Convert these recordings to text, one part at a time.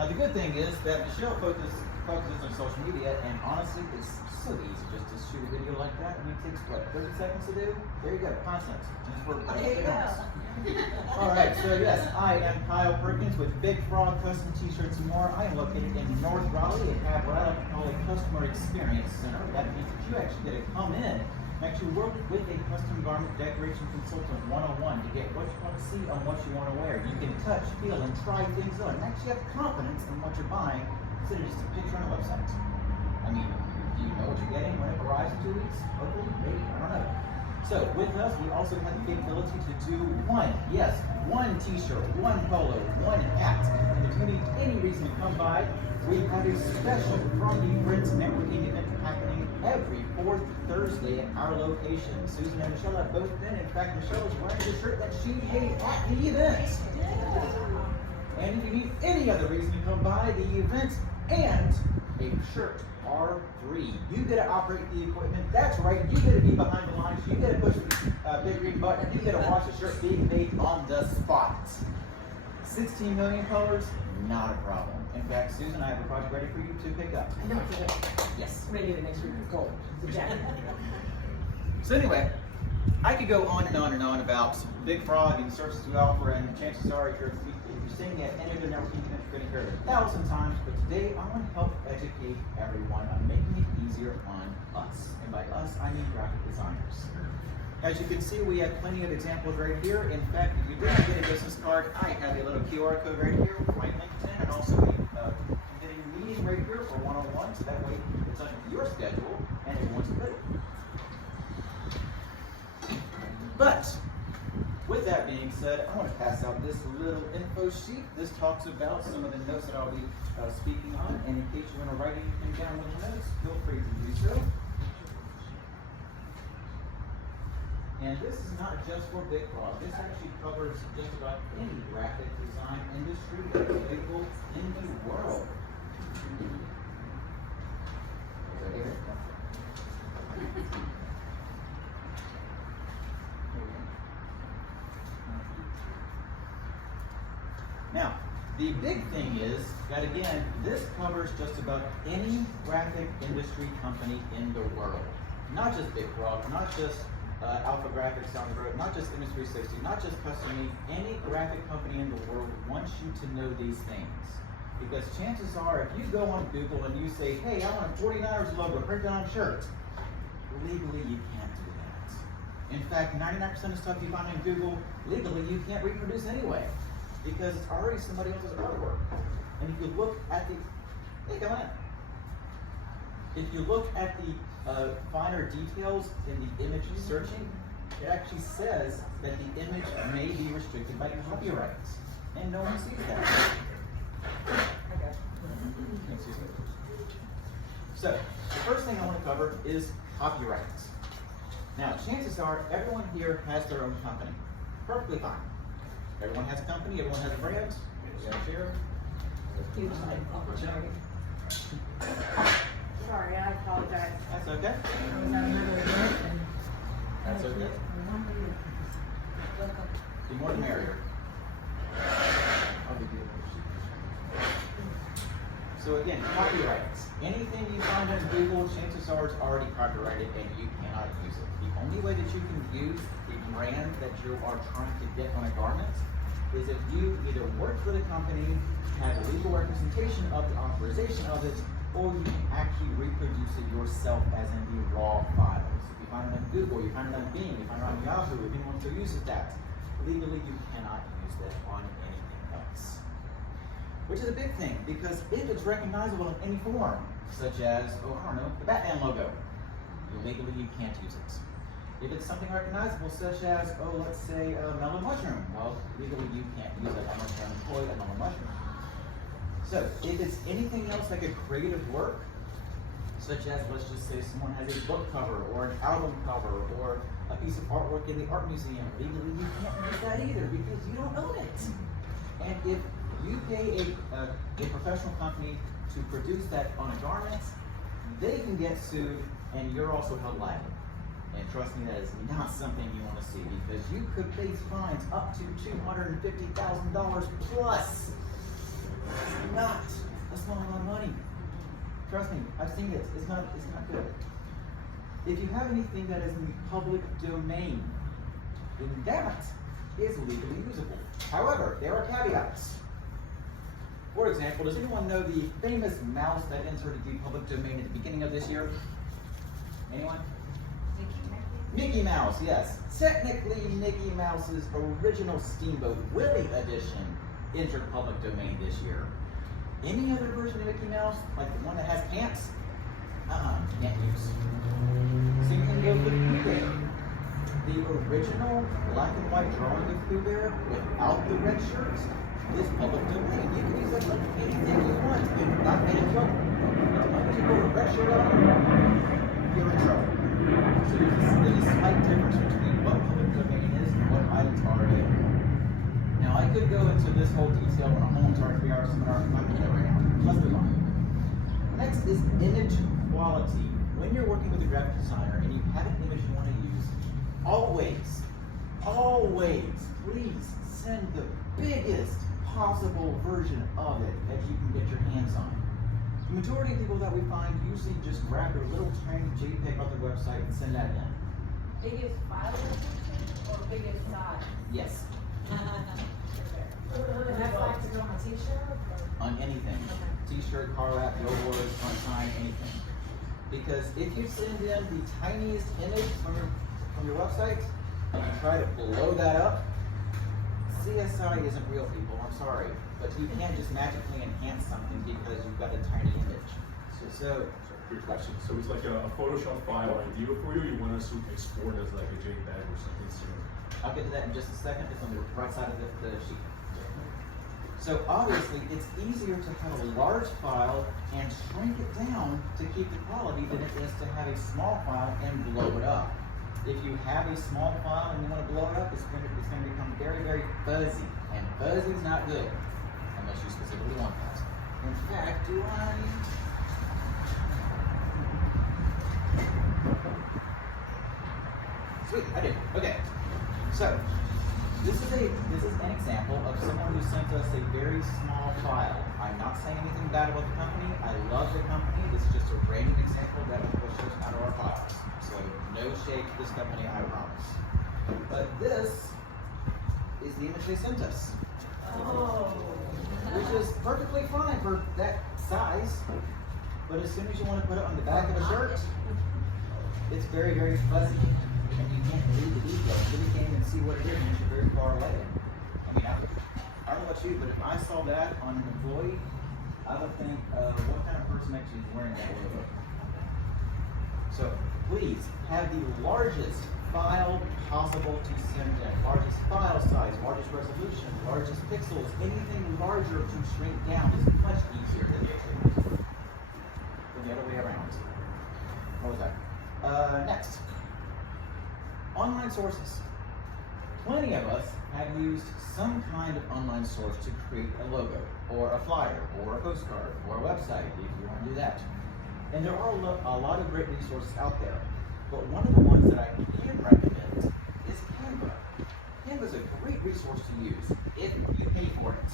Now the good thing is that Michelle focuses on social media, and honestly, it's so easy just to shoot a video like that. I mean, it takes what, 30 seconds to do? There you go, content. Just for Alright, so yes, I am Kyle Perkins with Big Frog Custom T-Shirts and more. I am located in North Raleigh and have what I like to call a customer experience center. That means that you actually get to come in and actually work with a custom garment decoration consultant one-on-one to get what you want to see on what you want to wear. You can touch, feel, and try things on and actually have confidence in what you're buying instead of just a picture on a website. I mean, do you know what you're getting when it arrives in 2 weeks? Hopefully, maybe, I don't know. So with us, we also have the capability to do one t-shirt, one polo, one hat. And if you need any reason to come by, we have a special From the Friends networking event happening every 4th Thursday at our location. Susan and Michelle have both been. In fact, Michelle is wearing the shirt that she made at the event. And if you need any other reason to come by, the event and a shirt are free. You get to operate the equipment. That's right. You get to be behind the lines. You get to push the big green button. You get to watch the shirt being made on the spot. 16 million colors, not a problem. In fact, Susan, I have a project ready for you to pick up. I know, I can't. Yes. Maybe the next week is gold. The jacket. So anyway, I could go on and on and on about Big Frog and the services we offer, and chances are if you're sitting at any of the networking events, you're going to hear it 1,000 times. But today, I want to help educate everyone on making it easier on us. And by us, I mean graphic designers. As you can see, we have plenty of examples right here. In fact, if you did not get a business card, I have a little QR code right here, right LinkedIn, and also a meeting right here for one-on-one, so that way it's on your schedule and everyone's good. But with that being said, I want to pass out this little info sheet. This talks about some of the notes that I'll be speaking on, and in case you want to write anything down with the notes, feel free to do so. And this is not just for Big Frog. This actually covers just about any graphic design industry available in the world. Right here. Now, the big thing is that again, this covers just about any graphic industry company in the world. Not just Big Frog, not just Alpha Graphics down the road, not just Image 360, not just Custom Ink. Any graphic company in the world wants you to know these things. Because chances are, if you go on Google and you say, hey, I want a 49ers logo printed on a shirt, legally you can't do that. In fact, 99% of stuff you find on Google, legally you can't reproduce anyway. Because it's already somebody else's artwork. And if you look at the, hey, come on. If you look at the finer details in the image searching, it actually says that the image may be restricted by copyright. And no one sees that. Excuse me. So, the first thing I want to cover is copyright. Now, chances are everyone here has their own company. Perfectly fine. Everyone has a company, everyone has a brand. You got a share? Sorry, I apologize. That's okay. That's okay. The more the merrier. So again, copyrights. Anything you find on Google, chances are it's already copyrighted and you cannot use it. The only way that you can use the brand that you are trying to get on a garment is if you either work for the company, have a legal representation of the authorization of it, or you can actually reproduce it yourself as in the raw files. If you find it on Google, you find it on Bing, you find it on Yahoo, if anyone still uses that, legally you cannot use that on anything else. Which is a big thing, because if it's recognizable in any form, such as, oh, I don't know, the Batman logo, legally you can't use it. If it's something recognizable, such as, oh, let's say a mellow mushroom, well, legally you can't use it unless you're employed a mellow mushroom. So, if it's anything else like a creative work, such as, let's just say someone has a book cover, or an album cover, or a piece of artwork in the art museum, legally you can't use that either because you don't own it. And if you pay a professional company to produce that on a garment, they can get sued and you're also held liable. And trust me, that is not something you want to see because you could face fines up to $250,000 plus. It's not me. I've seen it. It's not good. If you have anything that is in the public domain, then that is legally usable. However, there are caveats. For example, does anyone know the famous mouse that entered the public domain at the beginning of this year? Anyone? Mickey Mouse, yes. Technically, Mickey Mouse's original Steamboat Willie edition entered public domain this year. Any other version of Mickey Mouse, like the one that has pants? Can't use. Same thing goes with Pooh Bear. The original black and white drawing of Pooh Bear without the red shirt is public domain. You can use it for anything you want. You're not getting in trouble. As long as you put a red shirt on, you're in trouble. So there's a slight difference between what public domain is and what items are available. Now I could go into this whole detail on a whole entire 3-hour seminar. I'm not going to do it right now. Let's move on. Next is image quality. When you're working with a graphic designer and you have an image you want to use, always, please send the biggest possible version of it that you can get your hands on. The majority of people that we find usually just grab their little tiny JPEG off their website and send that in. Biggest file resolution or biggest size? Yes. And that's like to go on a t-shirt? On anything. T-shirt, car wrap, billboards, front sign, anything. Because if you send in the tiniest image from your website and you try to blow that up, CSI isn't real, people. I'm sorry, but you can't just magically enhance something because you've got a tiny image. So quick question. So it's like a Photoshop file ideal for you? You want us to export as like a JPEG or something similar? I'll get to that in just a second. It's on the right side of the sheet. So obviously, it's easier to have a large file and shrink it down to keep the quality than it is to have a small file and blow it up. If you have a small file and you want to blow it up, it's going to become very, very fuzzy. And fuzzy is not good, unless you specifically want that. In fact, do I? Sweet, I do. Okay. So, this is an example of someone who sent us a very small file. I'm not saying anything bad about the company. I love the company. This is just a random example that will show us out of our files. So no shade to this company, I promise. But this is the image they sent us. Oh. Which is perfectly fine for that size. But as soon as you want to put it on the back of a shirt, it's very, very fuzzy. And you can't read the details. You can't even see what it is unless you're very far away. I mean, I don't know about you, but if I saw that on an employee, I would think, what kind of person actually is wearing that logo? So please have the largest file possible to send in. Largest file size, largest resolution, largest pixels, anything larger to shrink down is much easier to get to than the other way around. What was that? Next. Online sources. Plenty of us have used some kind of online source to create a logo, or a flyer, or a postcard, or a website, if you want to do that. And there are a lot of great resources out there, but one of the ones that I can recommend is Canva. Canva is a great resource to use if you pay for it.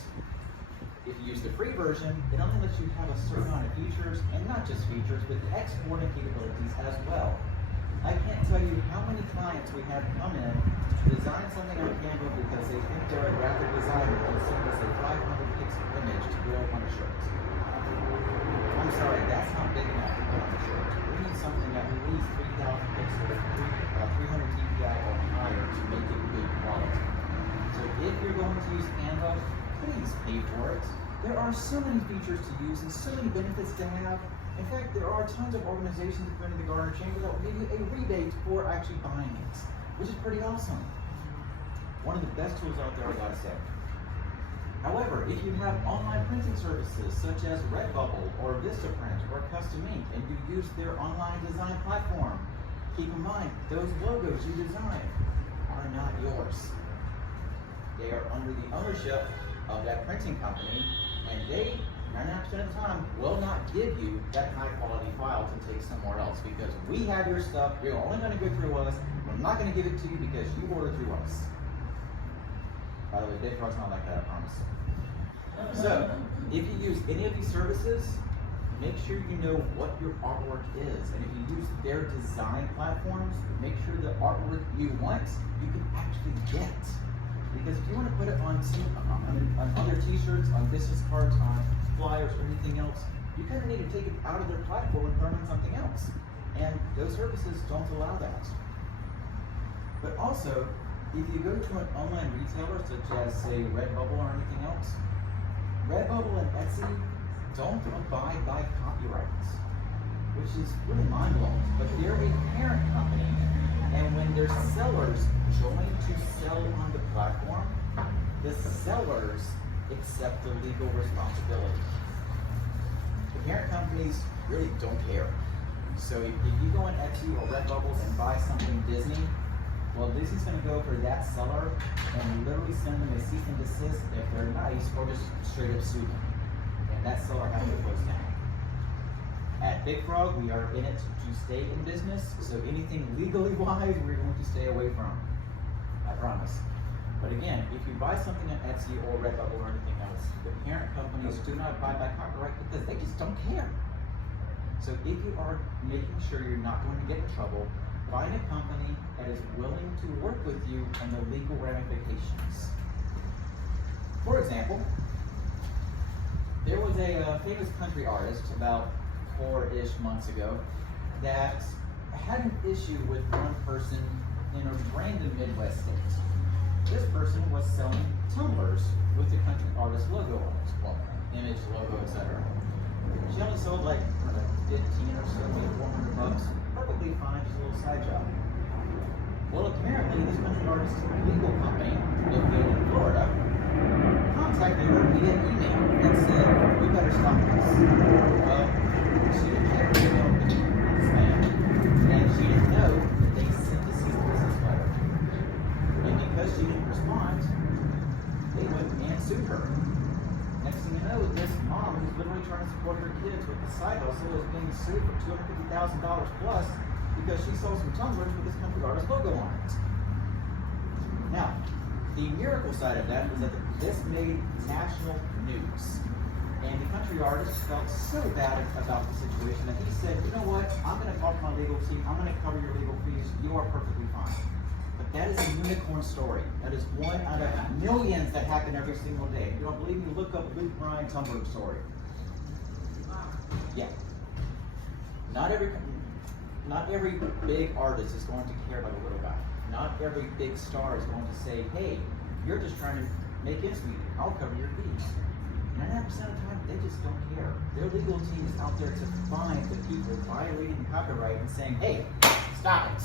If you use the free version, it only lets you have a certain amount of features, and not just features, but exporting capabilities as well. I can't tell you how many clients we have come in to design something on Canva because they think they're a graphic designer and send us a 500 pixel image to go on a shirt. I'm sorry, that's not big enough to put on a shirt. We need something at least 3,000 pixels, 300 dpi or higher to make it good quality. So if you're going to use Canva, please pay for it. There are so many features to use and so many benefits to have. In fact, there are tons of organizations within the Garner Chamber that will give you a rebate for actually buying it, which is pretty awesome. One of the best tools out there, I gotta say. However, if you have online printing services such as Redbubble or Vistaprint or Custom Ink, and you use their online design platform, keep in mind, those logos you design are not yours. They are under the ownership of that printing company, and they 99% of the time will not give you that high quality file to take somewhere else because we have your stuff, you're only going to go through us, we're not going to give it to you because you ordered through us. By the way, Dave Carr's not like that, I promise. So, if you use any of these services, make sure you know what your artwork is. And if you use their design platforms, make sure the artwork you want, you can actually get. Because if you want to put it on other t-shirts, on business cards, on flyers, or anything else, you kind of need to take it out of their platform and put it on something else. And those services don't allow that. But also, if you go to an online retailer, such as, say, Redbubble or anything else, Redbubble and Etsy don't abide by copyrights, which is really mind-blowing. But they're a parent company, and when their sellers join to sell on the platform, the sellers accept the legal responsibility. The parent companies really don't care. So if you go on Etsy or Redbubble and buy something Disney, well, Disney's going to go for that seller and literally send them a cease and desist if they're nice, or just straight up sue them. And that seller has to close down. At Big Frog, we are in it to stay in business, so anything legally wise, we're going to stay away from. I promise. But again, if you buy something on Etsy or Redbubble or anything else, the parent companies do not abide by copyright because they just don't care. So if you are making sure you're not going to get in trouble, find a company that is willing to work with you on the legal ramifications. For example, there was a famous country artist about 4-ish months ago that had an issue with one person in a random Midwest state. This person was selling tumblers with the country artist logo on it, well, image, logo, etc. She only sold like 15 or so, maybe 400 bucks. Perfectly fine, just a little side job. Well, apparently this country artist's legal company, located in Florida, contacted her via email and said, "You better stop this." Well, she didn't check her email spam, and she didn't know that they sent a cease and desist letter. And because she didn't respond, they went and sued her. Next thing you know, this mom who's literally trying to support her kids with the side hustle is being sued for $250,000 plus because she sold some tumblers with this country artist logo on it. Now, the miracle side of that was that this made national news. And the country artist felt so bad about the situation that he said, "You know what, I'm going to talk to my legal team, I'm going to cover your legal fees, you are perfectly fine." But that is a unicorn story. That is one out of millions that happen every single day. If you don't believe me, look up Luke Bryan Tumblr story. Yeah. Not every big artist is going to care about a little guy. Not every big star is going to say, "Hey, you're just trying to make ends meet. I'll cover your fees." 99% of the time, they just don't care. Their legal team is out there to find the people violating copyright and saying, "Hey, stop it."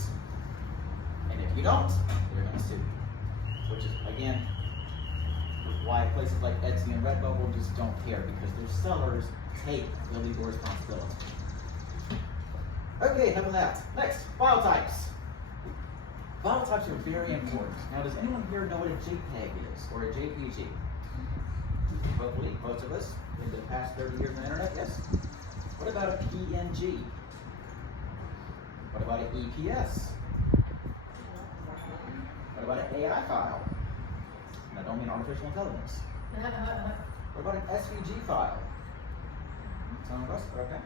And if you don't, they're going to sue. Which is, again, why places like Etsy and Redbubble just don't care, because their sellers take the legal responsibility. Okay, enough of that. Next, file types. File types are very important. Now, does anyone here know what a JPEG is, or a JPG? Hopefully, most of us, in the past 30 years on the internet, yes. What about a PNG? What about an EPS? What about an AI file? And I don't mean artificial intelligence. What about an SVG file? Some of us? Okay.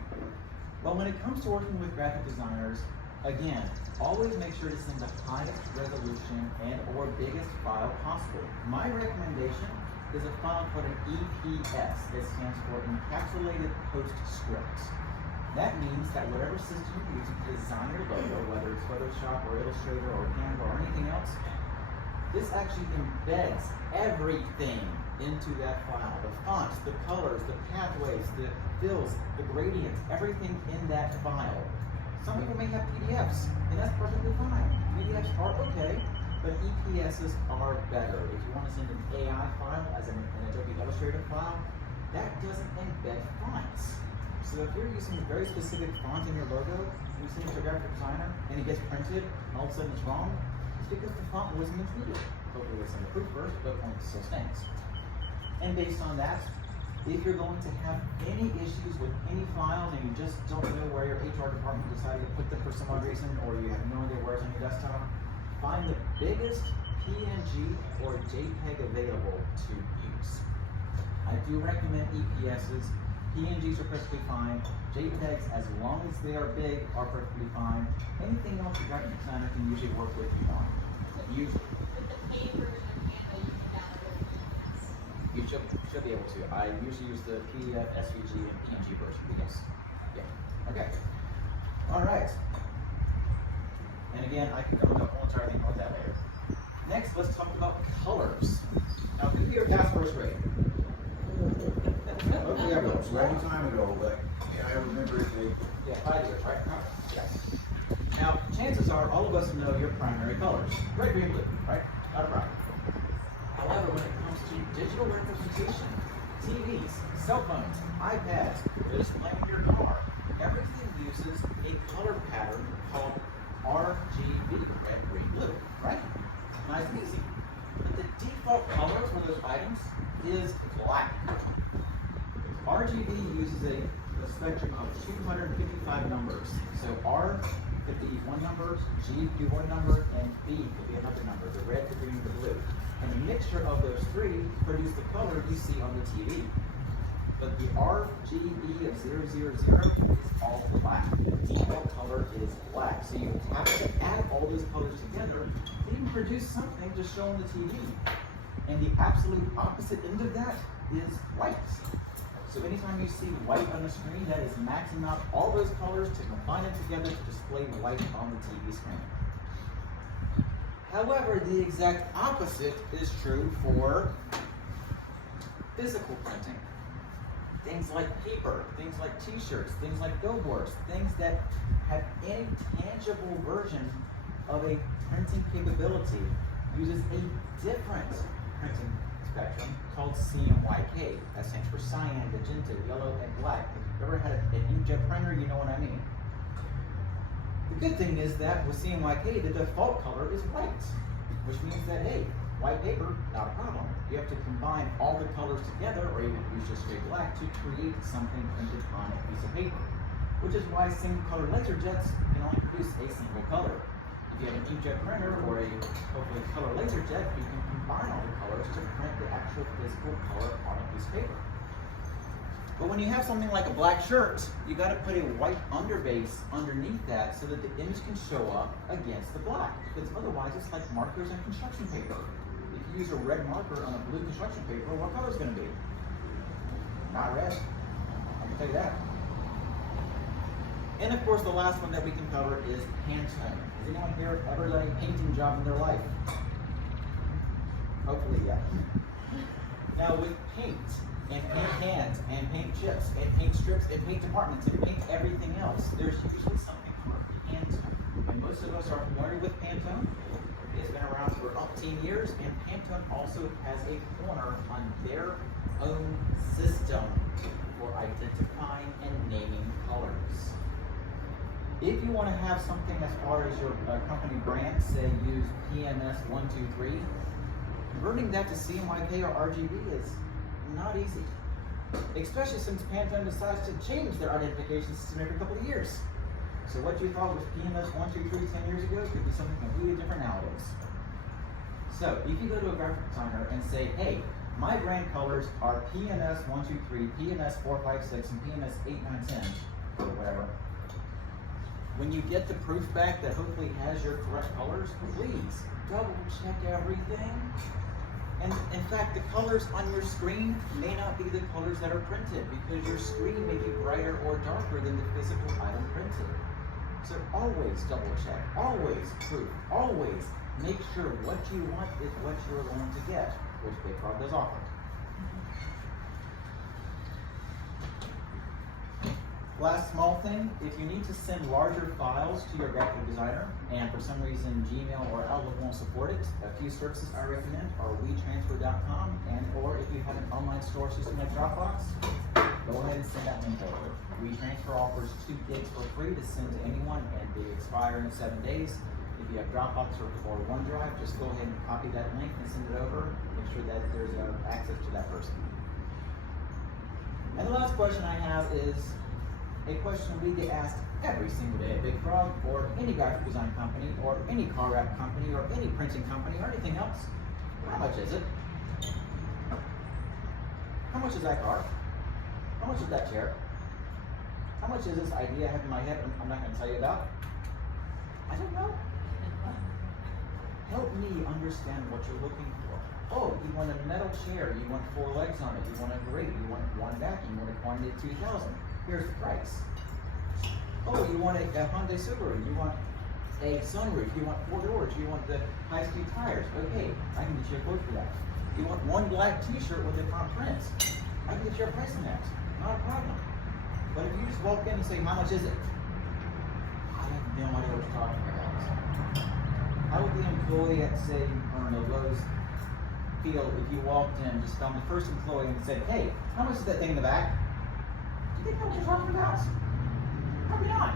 Well, when it comes to working with graphic designers, again, always make sure to send the highest resolution and or biggest file possible. My recommendation is a file called an EPS. It stands for Encapsulated Postscript. That means that whatever system you're using to design your logo, whether it's Photoshop or Illustrator or Canva or anything else, this actually embeds everything into that file. The fonts, the colors, the pathways, the fills, the gradients, everything in that file. Some people may have PDFs, and that's perfectly fine. PDFs are okay, but EPSs are better. If you want to send an AI file as an Adobe Illustrator file, that doesn't embed fonts. So if you're using a very specific font in your logo, and you send it to a graphic designer, and it gets printed, and all of a sudden it's wrong, it's because the font wasn't included. Hopefully they send the proof first, but only still stands. And based on that, if you're going to have any issues with any files and you just don't know where your HR department decided to put them for some odd reason, or you have no idea where it's on your desktop, find the biggest PNG or JPEG available to use. I do recommend EPSs PNGs are perfectly fine. JPEGs, as long as they are big, are perfectly fine. Anything else the graphic designer can usually work with you on. Usually. With the paid version of Canva, you can download it. You should be able to. I usually use the PDF, SVG, and PNG version. Yes. Yeah. Okay. All right. And again, I can go into whole entire thing about that later. Next, let's talk about colors. Now, who here passed first grade? Okay, I was a long time ago, but yeah, I remember it. Yeah, 5 years, right? Yes. Now, chances are all of us know your primary colors. Red, green, blue, right? Not a problem. However, when it comes to digital representation, TVs, cell phones, iPads, the display in your car, everything uses a color pattern called RGB, red, green, blue, right? Nice and easy. But the default color for those items is black. RGB uses a spectrum of 255 numbers. So R could be one number, G could be one number, and B could be another number, the red, the green, the blue. And the mixture of those three produce the color you see on the TV. But the RGB of 000 is all black. The default color is black. So you have to add all those colors together to even produce something to show on the TV. And the absolute opposite end of that is white. So anytime you see white on the screen, that is maxing out all those colors to combine them together to display white on the TV screen. However, the exact opposite is true for physical printing. Things like paper, things like t-shirts, things like billboards, things that have any tangible version of a printing capability uses a different printing spectrum called CMYK. That stands for cyan, magenta, yellow, and black. If you've ever had an inkjet printer, you know what I mean. The good thing is that with CMYK, the default color is white, which means that, hey, white paper, not a problem. You have to combine all the colors together, or you can use just straight black to create something printed on a piece of paper. Which is why single color laser jets can only produce a single color. If you have an inkjet printer or a hopefully color laser jet, you can combine all the colors to print the actual physical color on a piece of paper. But when you have something like a black shirt, you got to put a white underbase underneath that so that the image can show up against the black. Because otherwise, it's like markers and construction paper. If you use a red marker on a blue construction paper, what color is it going to be? Not red. I can tell you that. And of course, the last one that we can cover is Pantone. Has anyone here ever done a painting job in their life? Hopefully, yeah. Now, with paint, and paint cans, and paint chips, and paint strips, and paint departments, and paint everything else, there's usually something called Pantone. And most of us are familiar with Pantone. It's been around for 15 years, and Pantone also has a corner on their own system for identifying and naming colors. If you want to have something as far as your company brand, say use PMS 123, converting that to CMYK or RGB is not easy. Especially since Pantone decides to change their identification system every couple of years. So what you thought was PMS 123 10 years ago could be something completely different nowadays. So if you go to a graphic designer and say, hey, my brand colors are PMS 123, PMS 456, and PMS 8910, or whatever. When you get the proof back that hopefully has your correct colors, please double check everything. And in fact, the colors on your screen may not be the colors that are printed because your screen may be brighter or darker than the physical item printed. So always double check, always proof, always make sure what you want is what you're going to get, which PayPal does offer. Last small thing, if you need to send larger files to your graphic designer and for some reason Gmail or Outlook won't support it, a few services I recommend are WeTransfer.com and or if you have an online store system like Dropbox, go ahead and send that link over. WeTransfer offers 2 gigs for free to send to anyone and they expire in 7 days. If you have Dropbox or OneDrive, just go ahead and copy that link and send it over. Make sure that there's access to that person. And the last question I have is a question we get asked every single day at Big Frog or any graphic design company or any car wrap company or any printing company or anything else. How much is it? How much is that car? How much much is that chair? How much is this idea I have in my head I'm not gonna tell you about? I don't know. Help me understand what you're looking for. Oh, you want a metal chair, you want 4 legs on it, you want a grate, you want one back, you want a quantity of 2,000. Here's the price. Oh, you want a Hyundai Subaru, you want a sunroof, you want 4 doors, you want the high-speed tires. Okay, I can get you a quote for that. You want one black t-shirt with a front print. I can get you a price on that. Not a problem. But if you just walk in and say, how much is it? I have no idea what you're talking about. How would the employee at, say, I don't know, Lowe's feel if you walked in, just found the first employee and said, hey, how much is that thing in the back? Do you think that's what you're talking about? Probably not.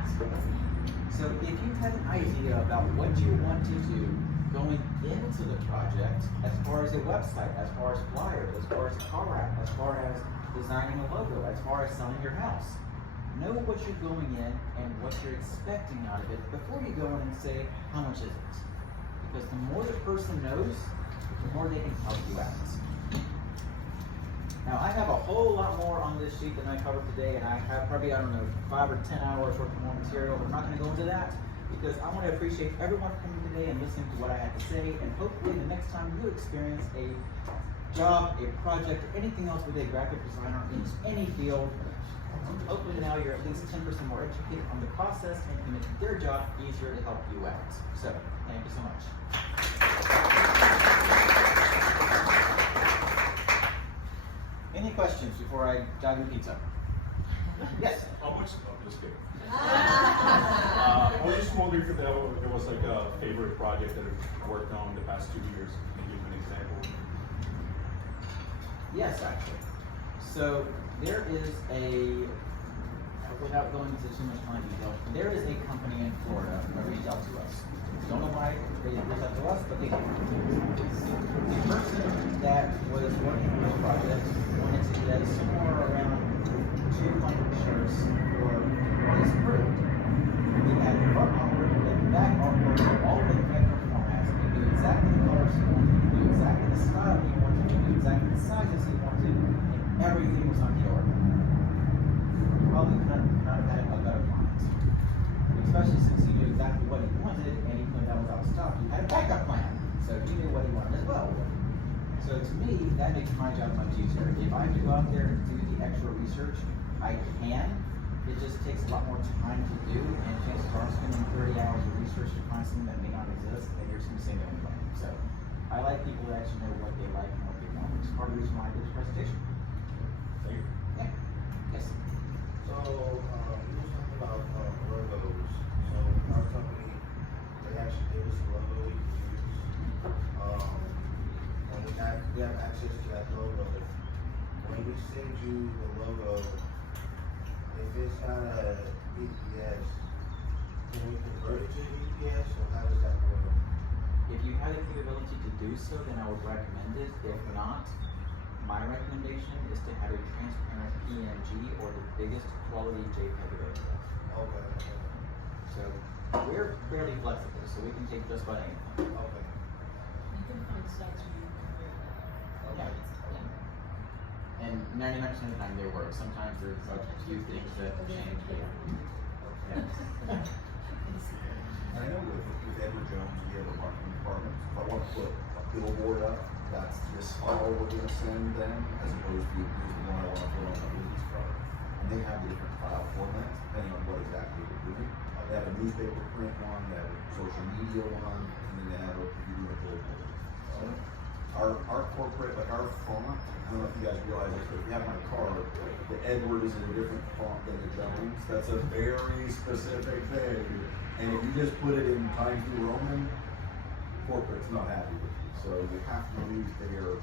So if you have an idea about what you want to do going into the project, as far as a website, as far as flyers, as far as a car app, as far as designing a logo, as far as selling your house, know what you're going in and what you're expecting out of it before you go in and say, how much is it? Because the more the person knows, the more they can help you out. Now, I have a whole lot more on this sheet than I covered today, and I have probably, I don't know, 5 or 10 hours worth of more material. I'm not going to go into that because I want to appreciate everyone for coming today and listening to what I had to say, and hopefully the next time you experience a job, a project, or anything else with a graphic designer in any field, hopefully now you're at least 10% more educated on the process and can make their job easier to help you out. So, thank you so much. Any questions before I dive into pizza? Yes? How much? I'm just kidding. I was just wondering if there was like a favorite project that you worked on the past 2 years. Can you give an example? Yes, actually. So there is a, without going into too much fine detail, there is a company in Florida that reached out to us. Don't know why they reached out to us, but they did. The person that was working on this project wanted to get somewhere around 200 shirts for his crew. We had front artwork, we had back artwork, all the vector formats. We knew exactly the colors he wanted, we knew exactly the style he wanted, we knew exactly the sizes he wanted, and everything was on the order. Probably could not have had a better client. Especially since he knew exactly what he wanted, and even though that was out of stock, he had a backup plan. So he knew what he wanted as well. So to me, that makes my job much easier. If I have to go out there and do the extra research, I can. It just takes a lot more time to do, and chances are I'm spending 30 hours of research to find something that may not exist, and you're just going to say no anyway. So I like people that actually know what they like and what they want, which is part of the reason why I did this presentation. Thank you. Yeah. Yes. So, we were talking about logos. So, our company, they actually gave us a logo we can use. And we have access to that logo. When we send you the logo, if it's not a EPS, can we convert it to EPS, or how does that work? If you had the capability to do so, then I would recommend it. If not, my recommendation is to have a transparent PNG or the biggest quality JPEG available. Okay. So we're fairly flexible, so we can take just about anything. Okay. You can find sites where you can create. Yeah. And 99% of the time they work. Sometimes there's a few things that change. Yeah. I know with Edward Jones, we have a marketing department. If I want to put a billboard up, that's this file we're going to send them, as opposed to here's the one I want to put on my business card. And they have different file formats depending on what exactly they're doing. They have a newspaper print one, they have a social media one, and then they have a computer billboard. Our corporate, like our font, I don't know if you guys realize this, but if you have my card, the Edward is in a different font than the Jones. That's a very specific thing. And if you just put it in Times New Roman, corporate's not happy with you. So you have to use their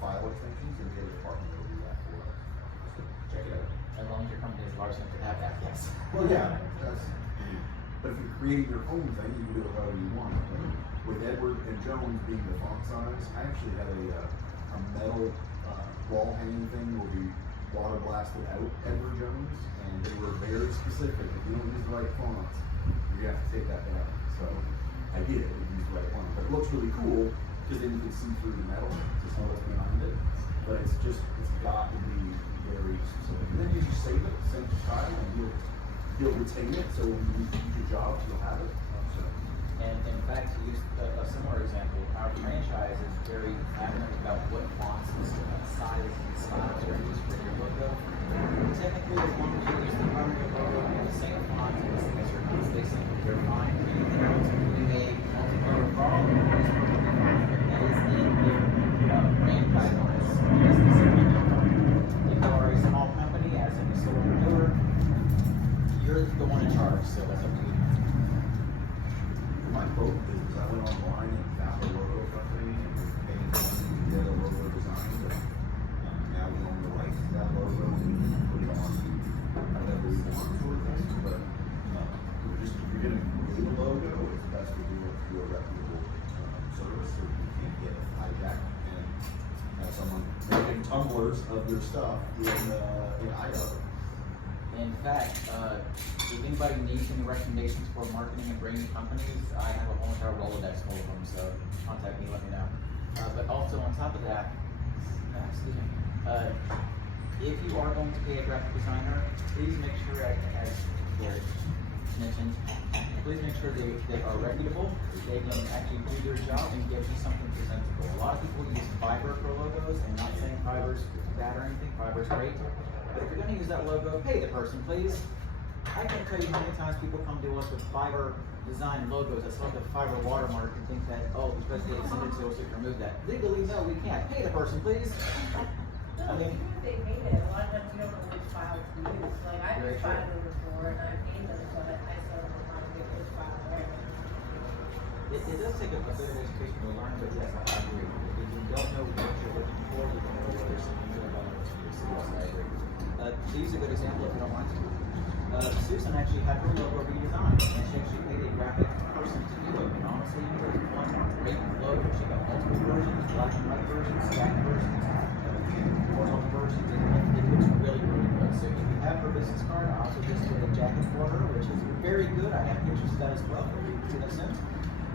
file extensions, and the other department will do that for us. Check it out. As long as your company is large enough to have that, yes. Well, yeah, but if you're creating your own thing, you can do it however you want. But with Edward and Jones being the font size, I actually had a metal wall hanging thing where we water blasted out Edward Jones, and they were very specific. If you don't use the right fonts, you're gonna have to take that down. So I did it, we used the right one. But it looks really cool because then you can see through the metal to see what's behind it. But it's got to be very specific. And then you just save it, save the time, and you'll retain it, so when you do your job, you'll have it. So, And in fact, to use a similar example, our franchise is very adamant about what fonts and size and styles are used for your logo. Technically, as long as you use the primary logo and the same font as your fonts, they simply they're fine. Anything else, you may multi-color font, is perfectly fine, but that is in their brand guidelines. Yes, if you are a small company, as in a sole entrepreneur, you're the one in charge, so that's up to you. my quote is I went online and found a logo company and we paid money to get a logo designed. But, now we own the rights to that logo and we can put it on whatever we want sort of thing. But we're just, if you're gonna create a logo, it's best to do it through a reputable service so you can't get hijacked and have someone making tumblers of your stuff in Idaho. In fact, if anybody needs any recommendations for marketing and branding companies, I have a whole entire Rolodex full of them, so contact me, let me know. But also on top of that, excuse me, if you are going to pay a graphic designer, please make sure, as Gary mentioned, please make sure they are reputable, they can actually do their job and give you something presentable. A lot of people use Fiverr for logos, and not saying Fiverr's bad or anything, Fiverr's great. But if you're going to use that logo, pay the person, please. I can't tell you how many times people come to us with Fiverr design logos that saw the Fiverr watermark and think that, oh, because they send it to us, we can remove that. Legally, no, we can't. Pay the person, please. No, even if they made it, a lot of times you don't know which file to use. Like, I've Very used true. Fiverr before, and I paid them, but I still don't know how to get which file there. It does take a bit of education to learn, but yes, I agree. If you don't know what you're looking for, you don't know whether there's something good about it. Yes, I agree. To use a good example, if you don't mind. Susan actually had her logo redesigned, and she actually paid a graphic person to do it. And honestly, it was one great logo. She got multiple versions, black and white versions, stacked versions, horizontal versions, and it looks really, really good. So if you have her business card, I also just did a jacket for her, which is very good. I have pictures of that as well, but you can see that soon.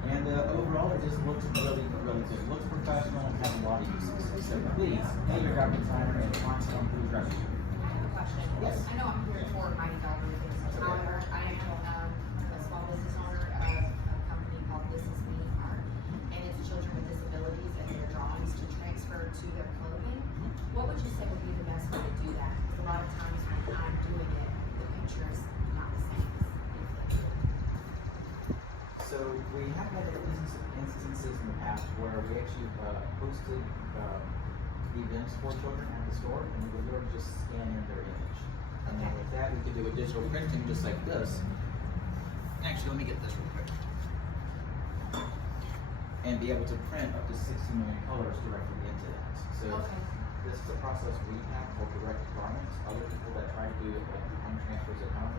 And overall, it just looks really, really good. It looks professional and has a lot of uses. So please, pay your graphic designer and find someone who's reputable. I have a question. Yes. I know I'm here for Mighty Dog Roofing. However, I am a small business owner of a company called This Is Me Art, and it's children with disabilities and their drawings to transfer to their clothing. What would you say would be the best way to do that? Because a lot of times when I'm doing it, the picture is not the same. So we have had instances in the past where we actually posted events for children at the store, and we would literally just scan in their image. And then with that, we could do a digital printing just like this. Actually, let me get this real quick. And be able to print up to 60 million colors directly into that. So Okay. this is a process we have for direct garments. Other people that try to do it like home transfers at home.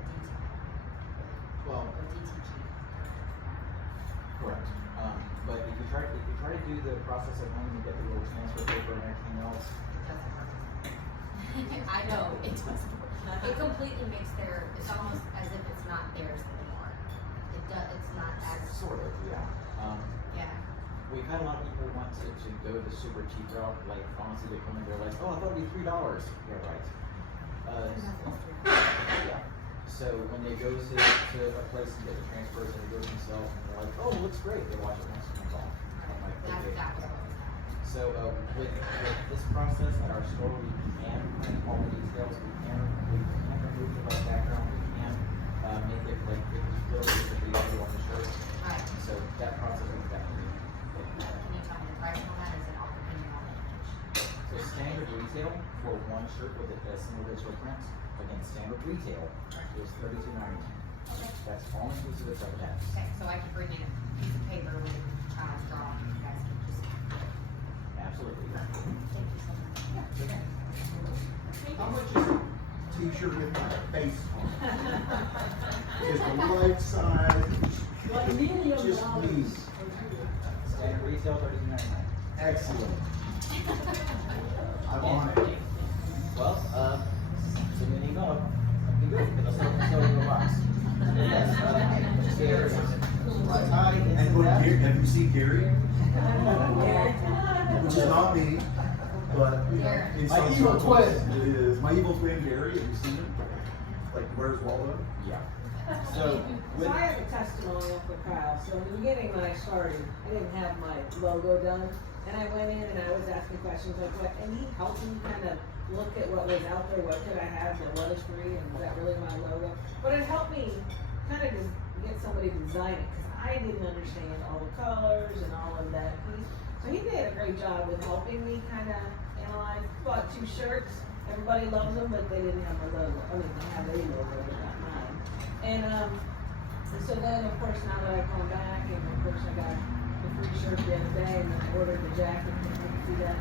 Well, Or DTG. correct. But if you try to do the process at home and get the little transfer paper and everything else, It doesn't work. I know, it doesn't work. It completely makes it's almost as if it's not theirs anymore. It's not as, sort of, yeah. yeah. We've had a lot of people want to go the super cheap route, like honestly they come in, they're like, oh, I thought it'd be $3. Yeah, right. Yeah. So when they go to a place and get the transfers and they do it themselves, and they're like, oh, it looks great. They watch it once and it's off. I'm like, okay. That was what was happening. So with this process at our store, we can print all the details. We can remove the white background. We can make it like if you feel like it's a video on the shirt. Right. So that process is definitely. Can you tell me the price on that, or is it all depending on the image? So standard retail for one shirt with a single digital print, again, standard retail is $32.99. Okay. That's all inclusive of double tax. Okay, so I can bring in a piece of paper with a child's drawing, and you guys can just, Absolutely. thank you so much. Yeah, it's okay. How much is a t-shirt with my face on it? Just the right size, just please. Standard retail $32.99. Excellent. I'm on it. Well, send me an email. That'd be good. Because I'll sell you a box. Yes, Gary. Hi, and go to Gary, have you seen Gary? Which is not me. But, you know, Gary. in My some evil circles, twin. it is. My evil twin, Gary, have you seen him? Like, where's Waldo? Yeah. So So, with, I have a testimonial for Kyle. So in the beginning when I started, I didn't have my logo done. And I went in and I was asking questions like what, and he helped me kind of look at what was out there, what could I have that was free, and was that really my logo? But it helped me kind of just get somebody to design it, because I didn't understand all the colors and all of that piece. So he did a great job with helping me kind of analyze. Bought 2 shirts. Everybody loves them, but they didn't have my logo. I mean, they have a logo, but not mine. And so then, of course, now that I've gone back, and of course I got the free shirt the other day, and then I ordered the jacket, and I didn't see that.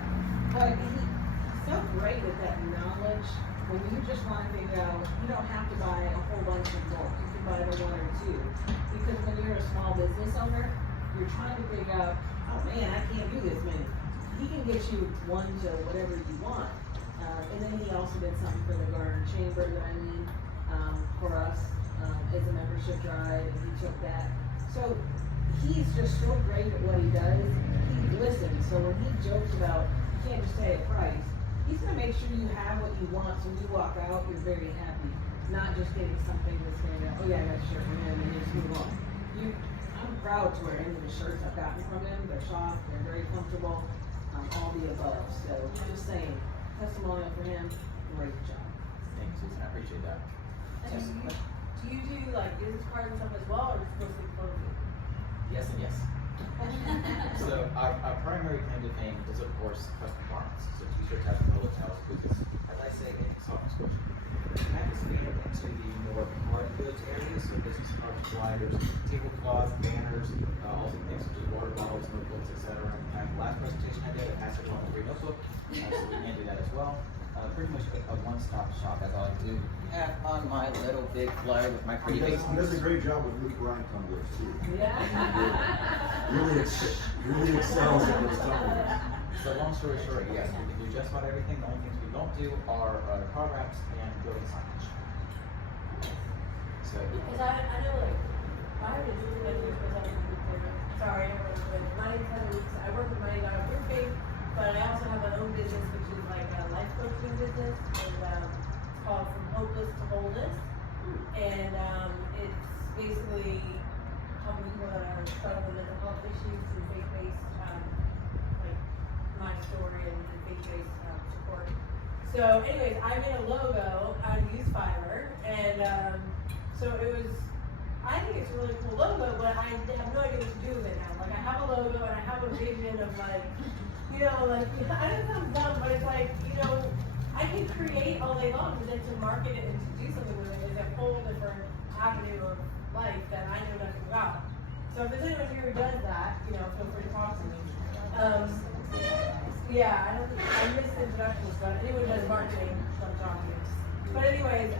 But he's so great at that knowledge. When you just want to figure out, you don't have to buy a whole bunch of bulk. You can buy the 1 or 2. Because when you're a small business owner, you're trying to figure out, oh man, I can't do this many. He can get you 1 to whatever you want. And then he also did something for the garden chamber that I need for us as a membership drive, and he took that. So he's just so great at what he does. He listens. So when he jokes about you can't just say a price, he's gonna make sure you have what you want, so when you walk out, you're very happy. Not just getting something that's gonna go, oh yeah, I got a shirt from him, and just move on. I'm proud to wear any of the shirts I've gotten from him. They're soft, they're very comfortable, all the above. So just saying, testimonial for him, great job. thanks, Susan, I appreciate that. And Yes. do you do like business cards and stuff as well, or just mostly clothing? Yes and yes. So our primary claim to fame is of course custom garments. So t-shirts, hats, polo towels, because as I say, it's soft switching. You have to speed it into the more hard goods areas, so business cards, flyers, tablecloths, banners, also things such as water bottles, notebooks, etc. And the last presentation I did, I passed it on a free notebook, so we can do that as well. Pretty much a one-stop shop, as I do have on my little big flyer with my pretty face. He does a great job with Luke Bryan tumblers too. Yeah. Really excels at those tumblers. So long story short, yes, we can do just about everything. The only things we don't do are car wraps and building signage. So, Because I know like, I have to do it sorry, but my name's Heather. I work with Money Dollar Roofing, but I also have my own business, which is like a life coaching business, and it's called From Hopeless to Wholeness. And it's basically helping people that are struggling with mental health issues and faith-based, like my story and faith-based support. So anyways, I made a logo out of used fiber, and so it was, I think it's a really cool logo, but I have no idea what to do with it now. Like I have a logo and I have a vision of like, you know, like, I know it sounds dumb, but it's like, you know, I can create all day long, but then to market it and to do something with it is a whole different avenue of life that I know nothing about. So if there's anyone here who does that, you know, feel free to talk to me. Yeah, I missed the introductions, but anyone who does marketing, I'm talking to. But anyways,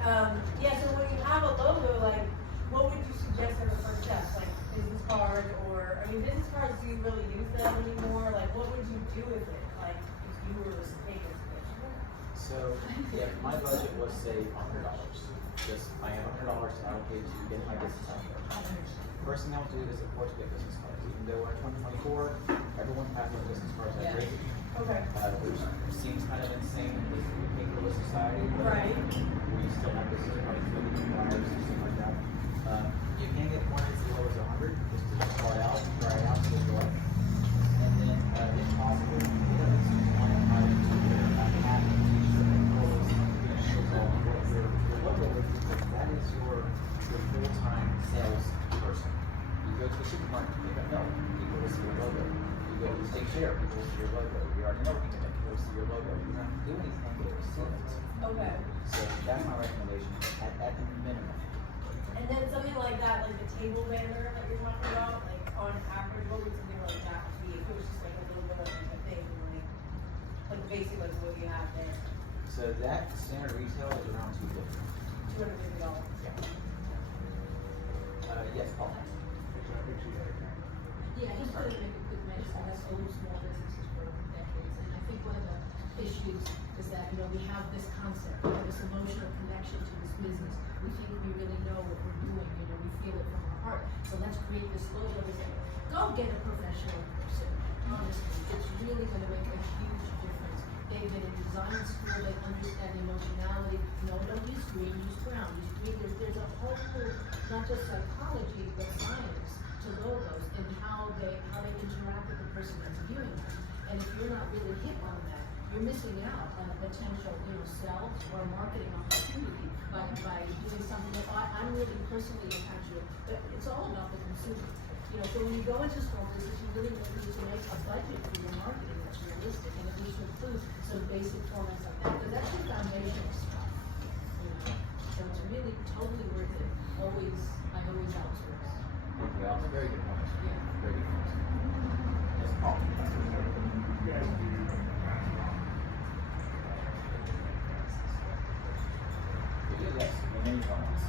yeah, so when you have a logo, like, what would you suggest as a first step? Like business cards, or, I mean, business cards, do you really use them anymore? Like, what would you do with it? Like, if you were to take a switch? so if my budget was say $100, just I have $100 to allocate to get my business out there. First thing I'll do is of course get business cards. Even though we're in 2024, everyone has their business cards at grade. Okay. Which seems kind of insane in this paperless society, but Right. we still have business cards, building wires, and stuff like that. You can get quantities as low as 100, just to try it out, see what you like. And then, if possible, one item to wear, hat, t-shirt, and clothes, shows all what your logo is, because that is your full-time sales person. You go to the supermarket, you pick up milk, people will see your logo. You go to take share, people will see your logo. You already know what you can people will see your logo. You don't have to do anything, they will see it. Okay. So that's my recommendation, at the minimum. And then something like that, like the table banner that you're talking about, like on average, what would something like that be? If it was just like a little bit of like a thing, like basic, like what you have there, So that standard retail is around $250. $250. Yeah. Yes, Paul. Yeah, I just wanted to make a quick mention, I've owned small businesses for decades, and I think one of the issues is that, you know, we have this concept, we have this emotional connection to this business. We think we really know what we're doing, you know, we feel it from our heart. So let's create this logo and say, go get a professional person. Honestly, it's really gonna make a huge difference they've been in design school, they understand emotionality. No, don't use green, use brown, use green. There's a whole, not just psychology, but science to logos and how they interact with the person that's viewing them. And if you're not really hip on that, you're missing out on a potential, sell or marketing opportunity by doing something that I'm really personally attached to. But it's all about the consumer. So when you go into small business, you really need to make a budget for your marketing that's realistic, and it needs to include some basic formats like that, because that's your foundational stuff. So it's really totally worth it. I always outsource. Well, very good points. Yeah. Very good points. Yes, Paul. Yes, many comments.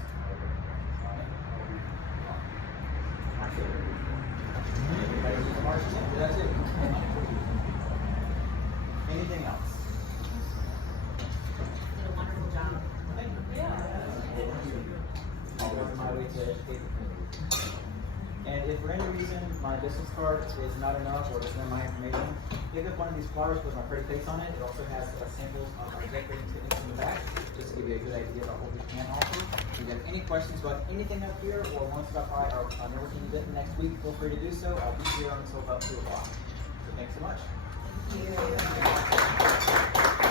That's it. Anything else? Did a wonderful job. I'll work my way to educate the community. And if for any reason my business card is not enough or doesn't have my information, pick up one of these flyers with my pretty face on it. It also has samples of our decorating techniques in the back, just to give you a good idea about what we can offer. If you have any questions about anything up here or want to stop by our networking event next week, feel free to do so. I'll be here until about 2 o'clock. So thanks so much. Thank you.